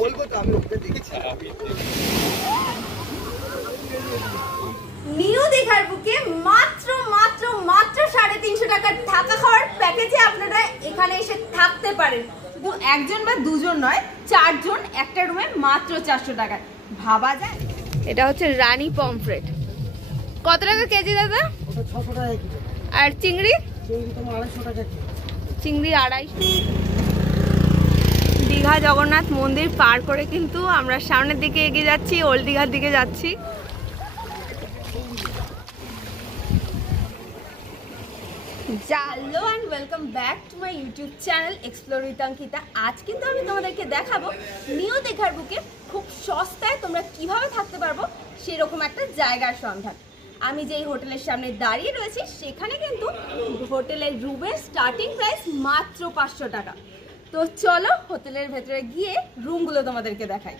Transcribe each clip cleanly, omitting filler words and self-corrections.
বলবো তো আমি ওকে দেখেছি। নিউ দীঘার বুকে মাত্র মাত্র মাত্র 350 টাকার থাকা খাওয়ার প্যাকেজে আপনারা এখানে এসে থাকতে পারেন। শুধু একজন বা দুজন নয়, 4 জন একটা রুমে মাত্র 400 টাকায়। ভাবা যায়? এটা হচ্ছে রানী পমফ্রেট। কত টাকা কেজি দাদা? ওটা 600 টাকা কিলো। আর চিংড়ি? চিংড়ি তোমার 250 টাকা কিলো। চিংড়ি 250। দীঘা জগন্নাথ মন্দির পার করে কিন্তু আমরা সামনের দিকে এগিয়ে যাচ্ছি, ওল্ড দীঘার দিকে যাচ্ছি। Hello and welcome back to my YouTube channel explore with Ankita. আজ কিন্তু আমি তোমাদেরকে দেখাবো নিউ দীঘার বুকে খুব সস্তায় তোমরা কিভাবে থাকতে পারবো সেরকম একটা জায়গার সন্ধান। আমি যেই হোটেলের সামনে দাঁড়িয়ে রয়েছি সেখানে কিন্তু হোটেলের রুমের স্টার্টিং প্রাইস মাত্র 500 টাকা। তো চলো হোটেলের ভেতরে গিয়ে রুমগুলো তোমাদেরকে দেখাই।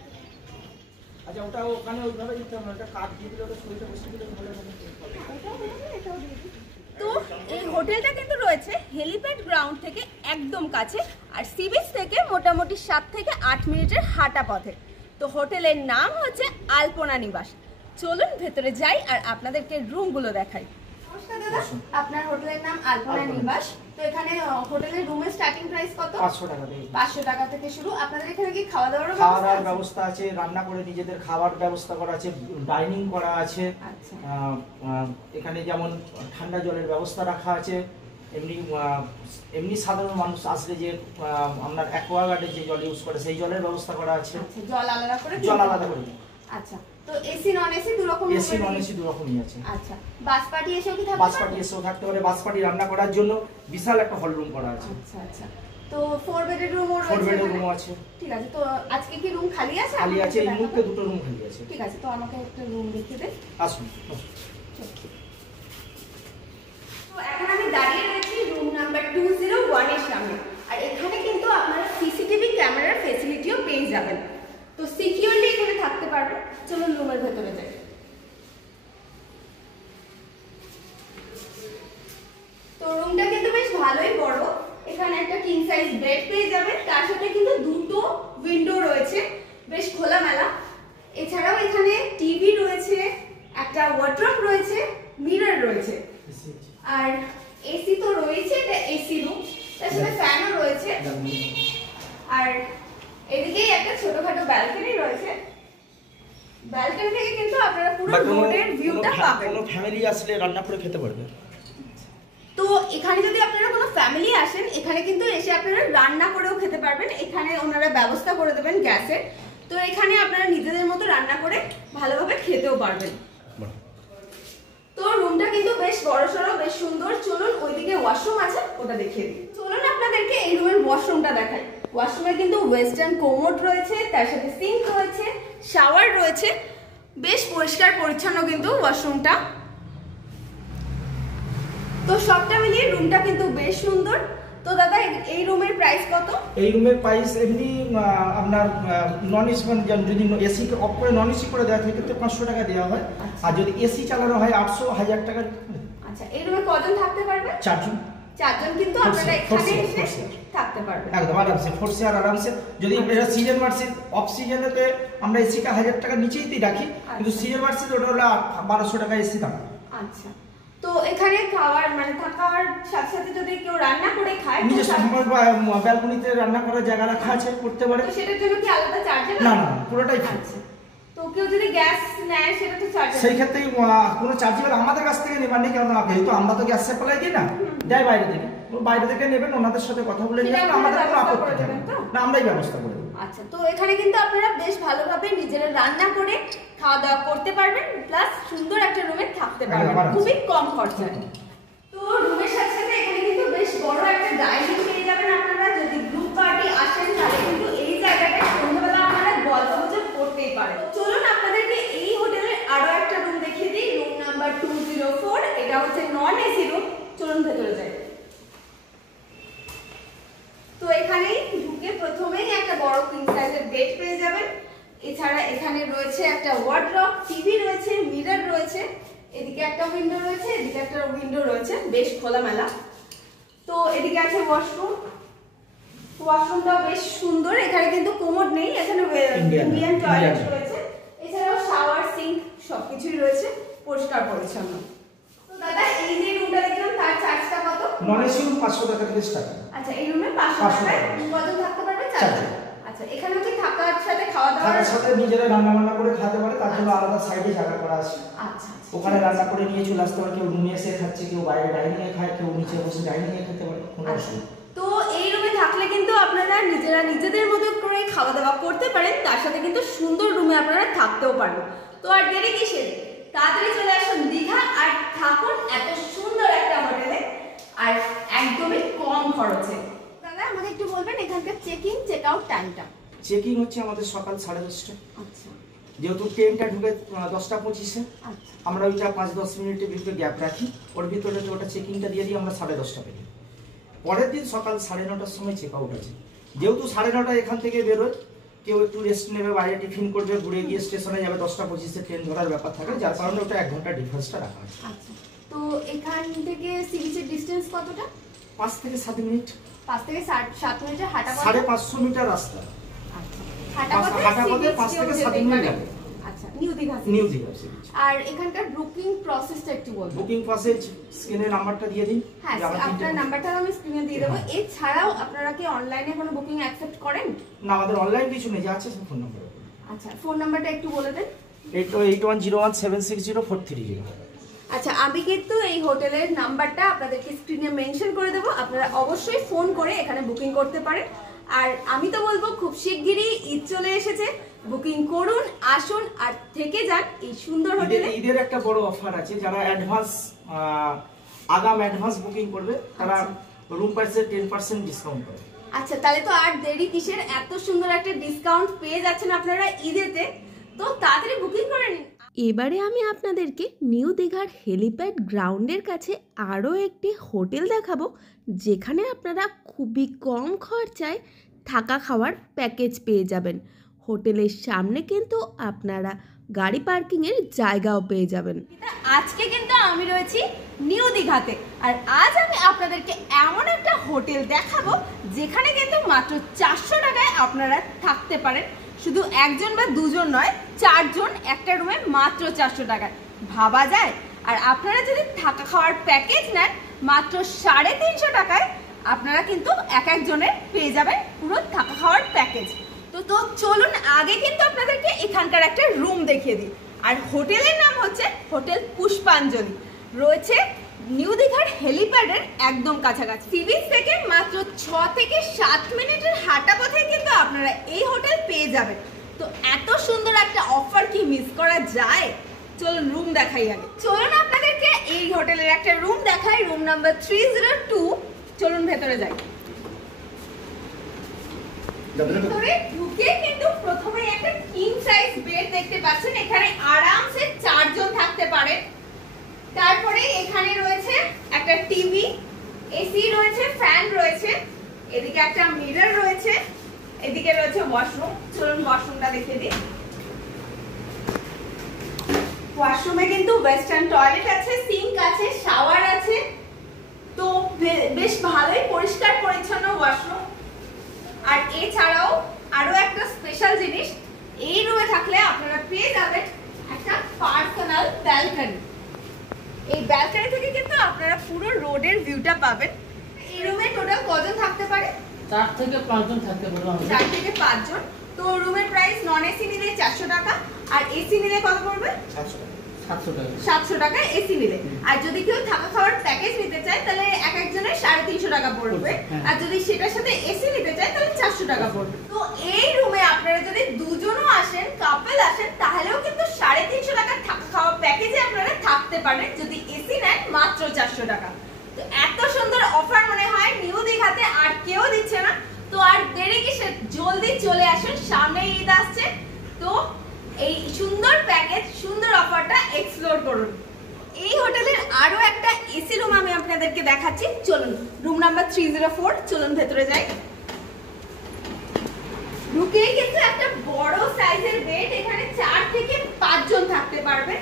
আচ্ছা ওটা ওখানে ওইভাবে দিতে হবে, ওটা কাট দিয়ে দিলে ওটা শরীরটা বসে দিলে ভালো হবে। তো এই হোটেলটা কিন্তু রয়েছে হেলিপ্যাড গ্রাউন্ড থেকে একদম কাছে, আর সি বিচ থেকে মোটামুটি 7 থেকে 8 মিনিটের হাঁটা পথে। তো হোটেলের নাম হচ্ছে আলপনা নিবাস। চলুন ভেতরে যাই আর আপনাদেরকে রুমগুলো দেখাই। নমস্কার দাদা, আপনার হোটেলের নাম আলপনা নিবাস। তো এখানে হোটেলের রুমের স্টার্টিং প্রাইস কত? 500 টাকা থেকে। 500 টাকা থেকে শুরু। আপনাদের এখানে কি খাওয়া দাওয়ার ব্যবস্থা আছে? রান্না করে নিজেদের খাবার ব্যবস্থা করা আছে, ডাইনিং করা আছে। আচ্ছা। এখানে যেমন ঠান্ডা জলের ব্যবস্থা রাখা আছে, এমনি সাধারণ মানুষ আসলে যে আপনার অ্যাকোয়াগার্ডে যে জল ইউজ করে সেই জলের ব্যবস্থা করা আছে। আচ্ছা, জল আলাদা করে? জল আলাদা করে। আচ্ছা, তো এসি নন এসি দু রকম? এসি নন এসি দু রকমই আছে। আচ্ছা, বাস পার্টি এসেও কি থাকতে? বাস পার্টি এসেও থাকতে পারে। বাস পার্টি রান্না করার জন্য বিশাল একটা হল রুম করা আছে। আচ্ছা আচ্ছা, তো 4 বেডের রুমও রয়েছে? 4 বেডের রুমও আছে। ঠিক আছে, তো আজকে কি রুম খালি আছে? খালি আছে, এই মুহূর্তে 2টো রুম খালি আছে। ঠিক আছে, তো আমাকে একটা রুম দেখিয়ে দেন। আসুন। তো এখন আমি দাঁড়িয়ে রয়েছি রুম নাম্বার 201 এর সামনে, আর এখানে কিন্তু আপনারা সিসিটিভি ক্যামেরার ফ্যাসিলিটিও পেয়ে যাবেন। তো সিকিউরলি এখানে থাকতে পারবেন। চলুন রুমের ভেতরে যাই। তো রুমটা কিন্তু বেশ ভালোই বড়। এখানে একটা কিং সাইজ বেড পেয়ে যাবেন, তার সাথে কিন্তু 2টো উইন্ডো রয়েছে, বেশ খোলামেলা। এছাড়াও এখানে টিভি রয়েছে, একটা ওয়ার্ড্রপ রয়েছে, মিরর রয়েছে, আর এসি তো রয়েছে। এটা এসি রুম, তার সাথে ফ্যানও রয়েছে, আর এদিকেই একটা ছোটখাটো ব্যালকনি রয়েছে। ব্যালকনি থেকে কিন্তু আপনারা পুরো রোডের ভিউটা পাবেন। কোনো ফ্যামিলি আসলে রান্না করে খেতে পারবে। তো এখানে যদি আপনারা কোনো ফ্যামিলি আসেন, এখানে কিন্তু এসে আপনারা রান্না করেও খেতে পারবেন। এখানে ওনারা ব্যবস্থা করে দেবেন গ্যাসের। তো এখানে আপনারা নিজেদের মতো রান্না করে ভালোভাবে খেতেও পারবেন। তো রুমটা কিন্তু বেশ বড়সড়, বেশ সুন্দর। চলুন ওইদিকে ওয়াশরুম আছে, ওটা দেখিয়ে দিই। চলুন আপনাদেরকে এই রুমের ওয়াশরুমটা দেখাই। ওয়াশরুমে কিন্তু ওয়েস্টার্ন কোমোড রয়েছে, তার সাথে সিঙ্ক রয়েছে, শাওয়ার রয়েছে। বেশ পরিষ্কার পরিচ্ছন্ন কিন্তু ওয়াশরুমটা। তো সবটা মিলিয়ে রুমটা কিন্তু বেশ সুন্দর। তো দাদা এই রুমের প্রাইস কত? এই রুমের প্রাইস এমনি আপনার নন এসি, যদি এসি অফ করে নন এসি করে দেওয়া থাকে তো 500 টাকা দেওয়া হয়। আর যদি এসি চালানো হয় 800, 1000 টাকা। আচ্ছা, এই রুমে কজন থাকতে পারবে? 4 জন। 4 জন কিন্তু আপনারা এখানে এসে থাকতে পারবেন একদম আরামসে, 4 শেয়ার আরামসে। যদি এটা সিজন মার্সিস, অফ সিজনেতে আমরা এসিটা 1000 টাকা নিচেই রাখি, কিন্তু সিজন মার্সিস ওটা হলো 1200 টাকা এসি দাম। আচ্ছা, তো এখানে খাওয়ার মানে থাকার সাথে সাথে যদি কেউ রান্না করে খায়, নিজস্ব ব্যালকনিতে রান্না করার জায়গা রাখা আছে, করতে পারে। তো সেটার জন্য কি আলাদা চার্জ? না না, পুরোটাই ফ্রি। আচ্ছা, তো কেউ যদি গ্যাস নেয় সেটা তো চার্জ? সেই ক্ষেত্রে কোনো চার্জেবল আমাদের কাছ থেকে নেবার নেই, কারণ যেহেতু আমরা তো গ্যাস সাপ্লাই দিই না, দেয় বাইরে থেকে। বাইরে থেকে নেবেন, ওনাদের সাথে কথা বলে নেবেন, আমাদের কোনো আপত্তি নেই না, আমরাই ব্যবস্থা করে দেব। আচ্ছা, তো এখানে কিন্তু আপনারা বেশ ভালোভাবে নিজেরা রান্না করে খাওয়া দাওয়া করতে পারবেন, প্লাস সুন্দর একটা রুমে থাকতে পারবেন খুবই কম খরচায়। তো রুমের সাথে সাথে এখানে কিন্তু বেশ বড় একটা ডাইনিং পেয়ে যাবেন আপনারা। যদি গ্রুপ পার্টি আসেন তাহলে কিন্তু এই জায়গাটায় সন্ধ্যাবেলা আপনারা গল্পগুজব করতেই পারেন। চলুন আপনাদেরকে এই হোটেলের আরো একটা রুম দেখিয়ে দিই, রুম নাম্বার 204। এটা হচ্ছে নন এসি রুম। চলুন ভেতরে যাই। তো এখানেই ঢুকে প্রথমেই একটা বড় কিং সাইজের বেড পেয়ে যাবেন। এছাড়া এখানে রয়েছে একটা ওয়ার্ড্রপ, টিভি রয়েছে, মিরর রয়েছে, এদিকে একটা উইন্ডো রয়েছে, এদিকে একটা উইন্ডো রয়েছে, বেশ খোলামেলা। তো এদিকে আছে ওয়াশরুম। ওয়াশরুমটাও বেশ সুন্দর, এখানে কিন্তু কোমোড নেই, এখানে ইন্ডিয়ান টয়লেট রয়েছে, এছাড়াও শাওয়ার, সিঙ্ক সবকিছুই রয়েছে, পরিষ্কার পরিচ্ছন্ন। তো দাদা এই যে রুমটা দেখলাম তার চার্জটা কত? নন এসি রুম 500 টাকা থেকে স্টার্ট। আচ্ছা, এই রুমে 500 টাকায় কজন থাকতে পারবে? 4 জন। আচ্ছা, এখানেও কি থাকার সাথে খাওয়া দাওয়া? থাকার সাথে নিজেরা রান্না বান্না করে খেতে পারে, তার জন্য আলাদা সাইডে জায়গা করা আছে। আচ্ছা, ওখানে রান্না করে নিয়ে চলে আসতে পারে, কেউ রুমে এসে খাচ্ছে, কেউ বাইরে ডাইনিং এ খায়, কেউ নিচে বসে ডাইনিং এ খেতে পারে, কোনো অসুবিধা। তো এই রুমে থাকলে কিন্তু আপনারা নিজেরা নিজেদের মতো করে খাওয়া দাওয়া করতে পারেন, তার সাথে কিন্তু সুন্দর রুমে আপনারা থাকতেও পারেন। তো আর দেরি কিসের, তাড়াতাড়ি চলে আসুন দীঘা আর থাকুন এত সুন্দর একটা হোটেলে আর একদমই কম খরচে। দাদা আমাকে একটু বলবেন এখানকার চেকিং চেক আউট টাইমটা? চেকিং হচ্ছে আমাদের সকাল 10:30টা। আচ্ছা, যেহেতু ট্রেনটা ঢুকে 10:25-এ, আচ্ছা, আমরা ওইটা 5-10 মিনিটের ভিতরে গ্যাপ রাখি, ওর ভিতরে ওটা চেকিংটা দিয়ে দিই আমরা 10:30টা পেয়ে। পরের দিন সকাল 9:30টার সময় চেক আউট আছে। যেহেতু 9:30 এখান থেকে বেরোয়, কেউ একটু রেস্ট নেবে, বাইরে টিফিন করবে, ঘুরে গিয়ে স্টেশনে যাবে, 10:25-এ ট্রেন ধরার ব্যাপার থাকে, যার কারণে ওটা 1 ঘন্টা ডিফারেন্সটা রাখা আছে। আচ্ছা। তো এখান থেকে সি বিচের ডিসটেন্স কতটা? 5 থেকে 7 মিনিট। 5 থেকে 7 মিনিটের হাঁটা পথ? 550 মিটার রাস্তা। আচ্ছা, হাঁটা পথে 5 থেকে 7 মিনিট লাগে। আচ্ছা, নিউ দীঘা। নিউ দীঘা। আর এখানকার বুকিং প্রসেসটা একটু বলুন। বুকিং প্রসেস স্ক্রিনে নাম্বারটা দিয়ে দিন। হ্যাঁ, আপনার নাম্বারটা আমি স্ক্রিনে দিয়ে দেবো। এছাড়াও আপনারা কি অনলাইনে কোনো বুকিং অ্যাকসেপ্ট করেন? না, আমাদের অনলাইন কিছু নেই, যা আছে ফোন নাম্বার। আচ্ছা, ফোন নাম্বারটা একটু বলে দেন। 8101760430। আচ্ছা, আমি কিন্তু এই হোটেলের নাম্বারটা আপনাদেরকে স্ক্রিনে মেনশন করে দেবো, আপনারা অবশ্যই ফোন করে এখানে বুকিং করতে পারেন। আর আমি তো বলবো খুব শিগগিরই ঈদ চলে এসেছে, বুকিং করুন, আসুন আর থেকে যান এই সুন্দর হোটেলে। ঈদের একটা বড় অফার আছে, যারা আগাম অ্যাডভান্স বুকিং করবে তারা রুম প্রাইসে 10% ডিসকাউন্ট পাবে। আচ্ছা, তাহলে তো আর দেরি কিসের, এত সুন্দর একটা ডিসকাউন্ট পেয়ে যাচ্ছেন আপনারা ঈদেতে, তো তাড়াতাড়ি বুকিং করে নিন। এবারে আমি আপনাদেরকে নিউ দীঘার হেলিপ্যাড গ্রাউন্ডের কাছে আরও একটি হোটেল দেখাবো, যেখানে আপনারা খুবই কম খরচায় থাকা খাওয়ার প্যাকেজ পেয়ে যাবেন। হোটেলের সামনে কিন্তু আপনারা গাড়ি পার্কিংয়ের জায়গাও পেয়ে যাবেন। আজকে কিন্তু আমি রয়েছি নিউ দীঘাতে, আর আজ আমি আপনাদেরকে এমন একটা হোটেল দেখাবো যেখানে কিন্তু মাত্র 400 টাকায় আপনারা থাকতে পারেন। শুধু একজন বা দুজন নয়, 4 জন একটা রুমে মাত্র 400 টাকায়, ভাবা যায়? আর আপনারা যদি থাকা খাওয়ার প্যাকেজ নেন মাত্র 350 টাকায়, আপনারা কিন্তু এক একজনের পেয়ে যাবেন পুরো থাকা খাওয়ার প্যাকেজ। তো চলুন আগে কিন্তু আপনাদেরকে এখানকার একটা রুম দেখিয়ে দিই। আর হোটেলের নাম হচ্ছে হোটেল পুষ্পাঞ্জলি, রয়েছে নিউ দীঘার হেলিপ্যাডের একদম কাছাকাছি। সি বিচ থেকে মাত্র 6 থেকে 7 মিনিটের হাঁটা পথে কিন্তু আপনারা এই হোটেল পেয়ে যাবেন। তো এত সুন্দর একটা অফার কি মিস করা যায়? চলুন রুম দেখাই আগে। চলুন আপনাদেরকে এই হোটেলের একটা রুম দেখাই, রুম নাম্বার 302। চলুন ভেতরে যাই। ভেতরে ঢুকে কিন্তু প্রথমে একটা কিং সাইজ বেড দেখতে পাচ্ছেন, এখানে আরামসে 4 জন থাকতে পারেন। তারপরে এখানে রয়েছে একটা টিভি, এসি রয়েছে, ফ্যান রয়েছে, এদিকে একটা মিরর রয়েছে, এদিকে রয়েছে ওয়াশরুম। চলুন ওয়াশরুমটা দেখিয়ে দিই। ওয়াশরুমে কিন্তু ওয়েস্টার্ন টয়লেট আছে, সিঙ্ক আছে, শাওয়ার আছে, তো বেশ ভালোই পরিষ্কার পরিচ্ছন্ন ওয়াশরুম। আর এছাড়াও আরো একটা স্পেশাল জিনিস, এই রুমে থাকলে আপনারা পেয়ে যাবেন একটা পার্সোনাল ব্যালকনি। এই ব্যালকনি থেকে কিন্তু আপনারা পুরো রোডের ভিউটা পাবেন। এই রুমে টোটাল কজন থাকতে পারে? 4 থেকে 5 জন থাকতে পারবে। 4 থেকে 5 জন। তো রুমের প্রাইস নন এসি নিলে 400 টাকা, আর এসি নিলে কত পড়বে? 700 টাকা। 700 টাকা এসি নিলে। আর যদি কেউ থাকা খাওয়ার প্যাকেজ নিতে চায় তাহলে এক একজনের 350 টাকা পড়বে, আর যদি সেটার সাথে এসি নিতে চায় তাহলে 400 টাকা পড়বে। তো এই রুমে আপনারা যদি দুজনও আসেন, কাপল আসেন, তাহলেও কিন্তু 350 টাকা থাকা খাওয়া প্যাকেজে আপনারা থাকতে পারেন, যদি এসি নেন মাত্র 400 টাকা। তো এত সুন্দর অফার মনে হয় নিউ দীঘাতে আর কেউ দিচ্ছে না। তো আর দেরি কিসের, জলদি চলে আসুন, সামনে ঈদ আসছে। তো এই সুন্দর প্যাকেজ, সুন্দর অফারটা এক্সপ্লোর করুন। এই হোটেলের আরো একটা এসি রুম আমি আপনাদেরকে দেখাচ্ছি। চলুন রুম নাম্বার 304, চলুন ভেতরে যাই। ঢুকেই কিন্তু একটা বড় সাইজের বেড, এখানে 4 থেকে 5 জন থাকতে পারবে।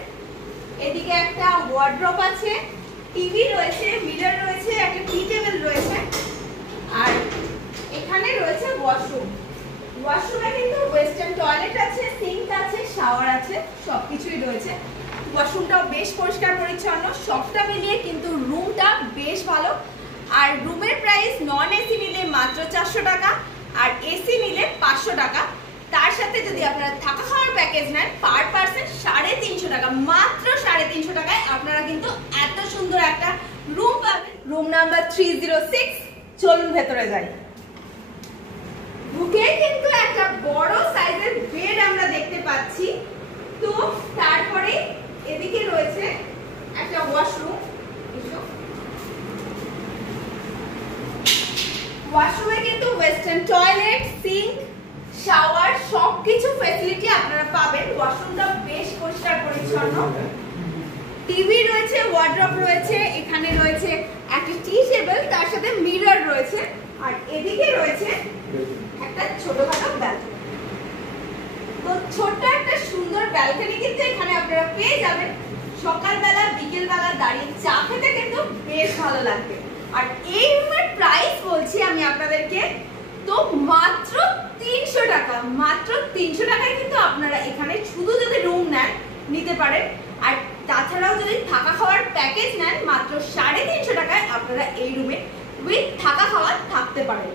এদিকে একটা ওয়ার্ড্রপ আছে, টিভি রয়েছে, মিরর রয়েছে, একটা টি টেবিল রয়েছে। আর এখানে রয়েছে ওয়াশরুম। ওয়াশরুমে কিন্তু ওয়েস্টার্ন টয়লেট আছে, সিঙ্ক আছে, শাওয়ার আছে, সবকিছুই রয়েছে। ওয়াশরুমটাও বেশ পরিষ্কার পরিচ্ছন্ন। সবটা মিলিয়ে কিন্তু রুমটা বেশ ভালো। আর রুমের প্রাইস নন এসি নিলে মাত্র 400 টাকা, আর এসি নিলে 500 টাকা। তার সাথে যদি আপনারা থাকা খাওয়ার প্যাকেজ নেন পার পার্সন 350 টাকা, মাত্র 350 টাকায় আপনারা কিন্তু এত সুন্দর একটা রুম পাবেন। Room number 306। চলুন ভেতরে যাই। ঢুকে কিন্তু একটা বড় সাইজের বেড আমরা দেখতে পাচ্ছি। তো তারপরে এদিকে রয়েছে একটা ওয়াশরুম। ওয়াশরুমে কিন্তু ওয়েস্টার্ন টয়লেট, সিঙ্ক, শাওয়ার সবকিছু ফ্যাসিলিটি আপনারা পাবেন। ওয়াশরুমটা বেশ পরিষ্কার পরিচ্ছন্ন। টিভি রয়েছে, ওয়ার্ড্রপ রয়েছে, এখানে রয়েছে একটা টি টেবিল, তার সাথে মিরর রয়েছে। আর এদিকে রয়েছে একটা ছোটখাটো ব্যালকনি। তো ছোট্ট একটা সুন্দর ব্যালকনি কিন্তু এখানে আপনারা পেয়ে যাবেন। সকালবেলা বিকেলবেলা দাঁড়িয়ে চা খেতে কিন্তু বেশ ভালো লাগবে। আর এই রুমের প্রাইস বলছি আমি আপনাদেরকে, তো মাত্র 300 টাকা। মাত্র 300 টাকায় কিন্তু আপনারা এখানে শুধু যদি রুম নেন নিতে পারেন, আর তাছাড়াও যদি থাকা খাওয়ার প্যাকেজ নেন মাত্র 350 টাকায় আপনারা এই রুমে উইথ থাকা খাওয়া থাকতে পারেন।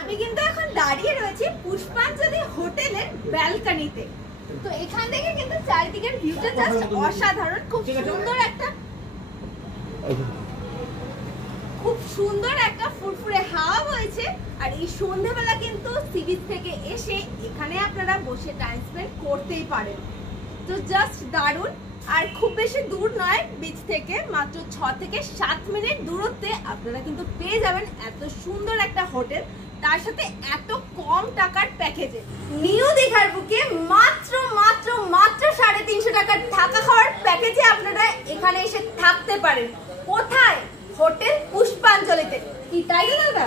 আমি কিন্তু এখন দাঁড়িয়ে রয়েছি পুষ্পাঞ্জলি হোটেলের ব্যালকনিতে। তো এখান থেকে কিন্তু চারিদিকের ভিউটা জাস্ট অসাধারণ। খুব সুন্দর একটা ফুরফুরে হাওয়া হয়েছে। আর এই সন্ধ্যাবেলা কিন্তু সি বিচ থেকে এসে এখানে আপনারা বসে টাইম স্পেন্ড করতেই পারেন। তো জাস্ট দারুণ। আর খুব বেশি দূর নয় বিচ থেকে, মাত্র 6 থেকে 7 মিনিট দূরত্বে আপনারা কিন্তু পেয়ে যাবেন এত সুন্দর একটা হোটেল, তার সাথে এত কম টাকার প্যাকেজে। নিউ দীঘার বুকে মাত্র মাত্র মাত্র 350 টাকার থাকা খাওয়ার প্যাকেজে আপনারা এখানে এসে থাকতে পারেন। কোথায়? হোটেল পুষ্পাঞ্জলিতে। কি তাই না দাদা?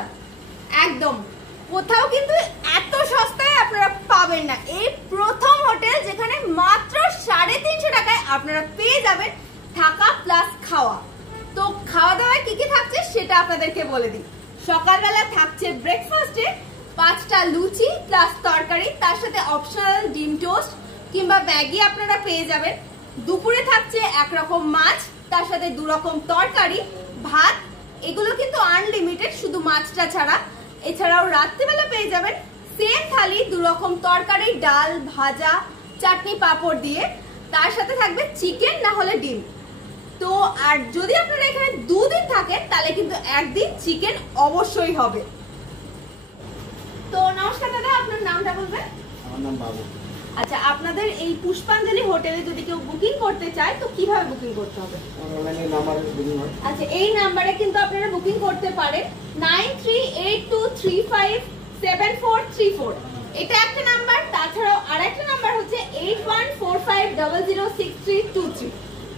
একদম। কোথাও কিন্তু এত সস্তায় আপনারা পাবেন না। এই প্রথম হোটেল যেখানে মাত্র 350 টাকায় আপনারা পেয়ে যাবেন থাকা প্লাস খাওয়া। তো খাওয়া দাওয়ায় কি কি থাকছে সেটা আপনাদেরকে বলে দিই। সকালবেলা থাকছে ব্রেকফাস্টে 5টা লুচি প্লাস তরকারি, তার সাথে অপশনাল ডিম টোস্ট কিংবা ম্যাগি আপনারা পেয়ে যাবেন। দুপুরে থাকছে একরকম মাছ, তার সাথে 2 রকম তরকারি, ভাত। এগুলো কিন্তু আনলিমিটেড শুধু মাছটা ছাড়া। এছাড়াও রাত্রিবেলা পেয়ে যাবেন সেম থালি, 2 রকম তরকারি, ডাল, ভাজা, চাটনি, পাঁপড় দিয়ে। তার সাথে থাকবে চিকেন না হলে ডিম। তো আর যদি আপনারা এখানে 2 দিন থাকেন তাহলে কিন্তু একদিন চিকেন অবশ্যই হবে। তো নমস্কার দাদা, আপনার নামটা বলবেন? আমার নাম বাবু। আচ্ছা, আপনাদের এই পুষ্পাঞ্জলি হোটেলে যদি কেউ বুকিং করতে চায় তো কিভাবে বুকিং করতে হবে? অনলাইনে নাম্বার বুকিং হয়। আচ্ছা, এই নাম্বারে কিন্তু আপনারা বুকিং করতে পারেন 9382357434। এটা একটা নাম্বার। তাছাড়াও আরেকটা নাম্বার হচ্ছে 8145006323।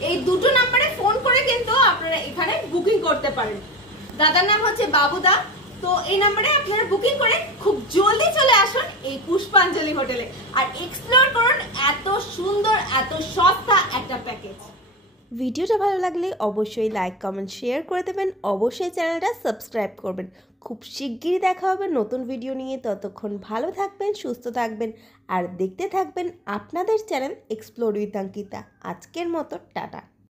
এই দুটো নাম্বারে ফোন করে কিন্তু আপনারা এখানে বুকিং করতে পারেন। দাদার নাম হচ্ছে বাবুদা। তো এই নাম্বারে আপনারা বুকিং করে খুব জলদি চলে আসুন এই পুষ্পাঞ্জলি হোটেলে আর এক্সপ্লোর করুন এত সুন্দর এত সস্তা একটা প্যাকেজ। ভিডিওটা ভালো লাগলে অবশ্যই লাইক কমেন্ট শেয়ার করে দেবেন, অবশ্যই চ্যানেলটা সাবস্ক্রাইব করবেন। খুব শিগগিরই দেখা হবে নতুন ভিডিও নিয়ে। ততক্ষণ ভালো থাকবেন, সুস্থ থাকবেন আর দেখতে থাকবেন আপনাদের চ্যানেল এক্সপ্লোর উইথ অঙ্কিতা। আজকের মতো টাটা।